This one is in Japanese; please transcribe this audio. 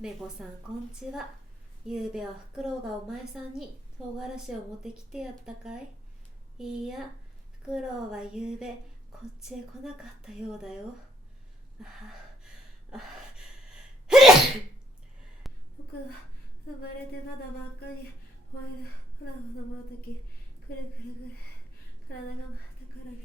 めごさんこんちは。ゆうべはフクロウがお前さんに唐辛子を持ってきてやったかい？いいや、フクロウはゆうべこっちへ来なかったようだよ。僕は生まれてまだ真っ赤にホイールフランを飲むとき、くるくるくる体が回ったからね。